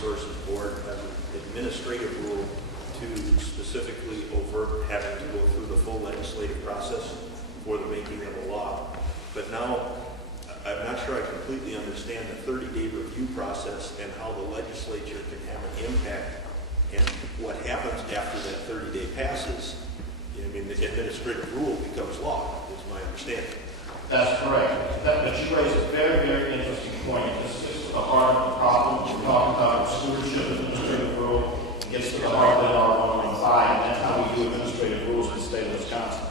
Resources Board has an administrative rule to specifically avert having to go through the full legislative process for the making of a law. But now, I'm not sure I completely understand the 30-day review process and how the legislature can have an impact and what happens after that 30-day passes. I mean, the administrative rule becomes law, is my understanding. That's correct. But you raise a very, very interesting point. This gets to the heart of the problem. We're talking about stewardship administrative rule. It gets to the heart of NR 115, and that's how we do administrative rules in the state of Wisconsin.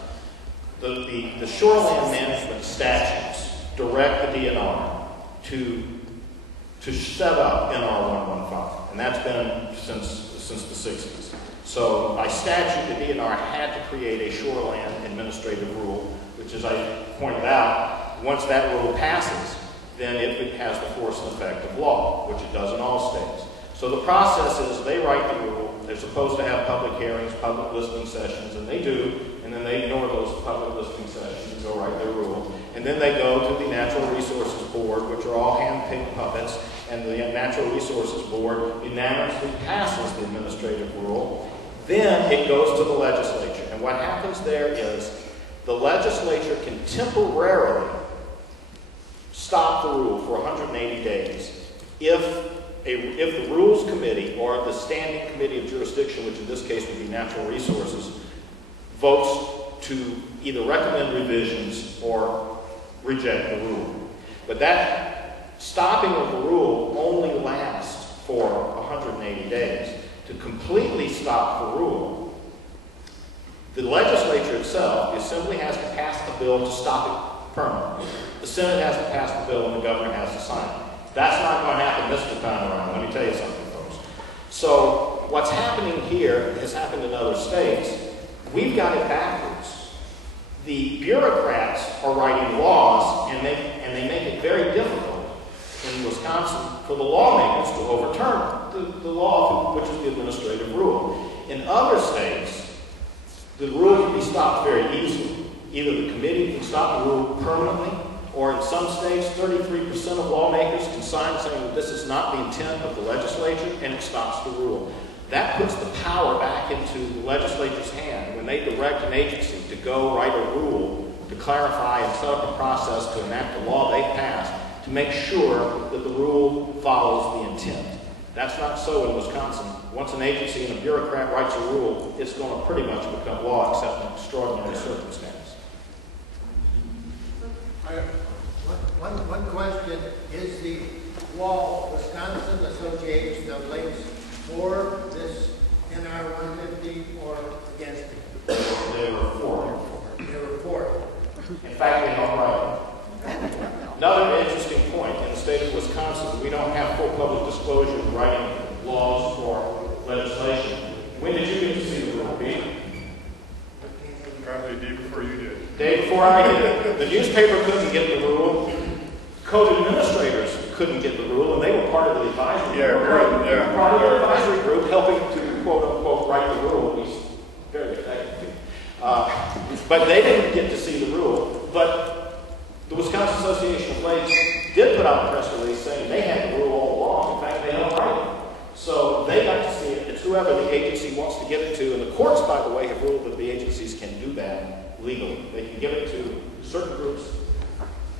The shoreline management statutes direct the DNR to set up NR 115, and that's been since the 60s. So by statute, the DNR had to create a shoreline administrative rule, which, as I pointed out, once that rule passes, then it has the force and effect of law, which it does in all states. So the process is they write the rule, they're supposed to have public hearings, public listening sessions, and they do, and then they ignore those public listening sessions and go write their rule. And then they go to the Natural Resources Board, which are all hand-picked puppets, and the Natural Resources Board unanimously passes the administrative rule. Then it goes to the legislature. And what happens there is the legislature can temporarily stop the rule for 180 days if the Rules Committee or the Standing Committee of Jurisdiction, which in this case would be Natural Resources, votes to either recommend revisions or reject the rule. But that stopping of the rule only lasts for 180 days. To completely stop the rule, the legislature itself, the Assembly has to pass a bill to stop it permanently. The Senate has to pass the bill and the governor has to sign it. That's not going to happen this time around. Let me tell you something, folks. So what's happening here has happened in other states. We've got it backwards. The bureaucrats are writing laws, and they make it very difficult in Wisconsin for the lawmakers to overturn the law, which is the administrative rule. In other states, the rule can be stopped very easily. Either the committee can stop the rule permanently, or in some states, 33% of lawmakers can sign saying that this is not the intent of the legislature, and it stops the rule. That puts the power back into the legislature's hand when they direct an agency to go write a rule to clarify and set up a process to enact a law they passed to make sure that the rule follows the intent. That's not so in Wisconsin. Once an agency and a bureaucrat writes a rule, it's going to pretty much become law except in extraordinary circumstances. One question, is the law Wisconsin Association of Lakes for this NR 150 or against it? They were for. They were for. In fact, they don't write. Another interesting point, in the state of Wisconsin, we don't have full public disclosure in writing laws for legislation. When did you get to see the rule, Pete? Probably the day before you did. Day before I did. The newspaper couldn't get the rule. Code administrators couldn't get the rule, and they were part of the advisory group. Part of the advisory group helping to, quote unquote, write the rule, at least very effectively. But they didn't get to see the rule. But the Wisconsin Association of Lakes did put out a press release saying they had the rule all along. In fact, they helped write it. So they got to see it. It's whoever the agency wants to give it to. And the courts, by the way, have ruled that the agencies can do that legally. They can give it to certain groups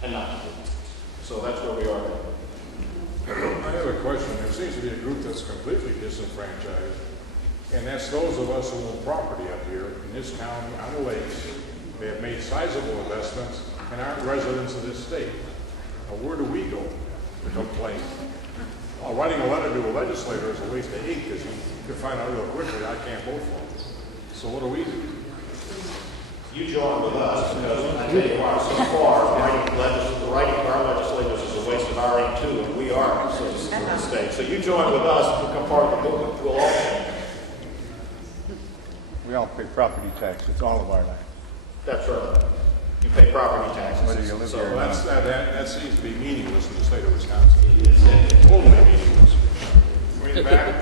and not to others. So that's where we are now. I have a question. There seems to be a group that's completely disenfranchised, and that's those of us who own property up here in this county on the lakes. They have made sizable investments and aren't residents of this state. Now, where do we go to complain? Writing a letter to a legislator is a waste of ink, because you can find out real quickly I can't vote for it. So what do we do? You join with us, because I tell you why, so far, the writing of our legislators is a waste of our ink too, and we are citizens of the state. So you join with us and become part of the movement. We'll all change. We all pay property tax. It's all of our land. That's right. You pay property taxes. Whether you live So here or not. That seems to be meaningless in the state of Wisconsin. it's Totally meaningless. Way in the back.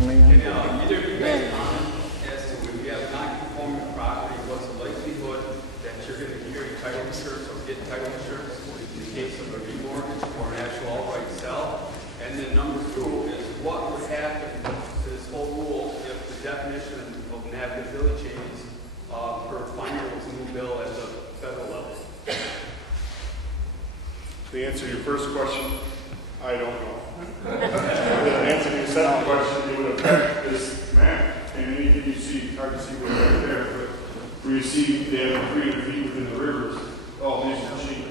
Only And either of you guys comment as to if you have non-conforming property, what's the likelihood that you're going to hear title insurance or get title insurance in the case of a remortgage or an actual outright sell? And then number two is what would happen answer your first question, I don't know. To answer your second question, it would affect this map, and anything you see, it's hard to see what's right there, but where you see they have 300 feet within the rivers, all these machines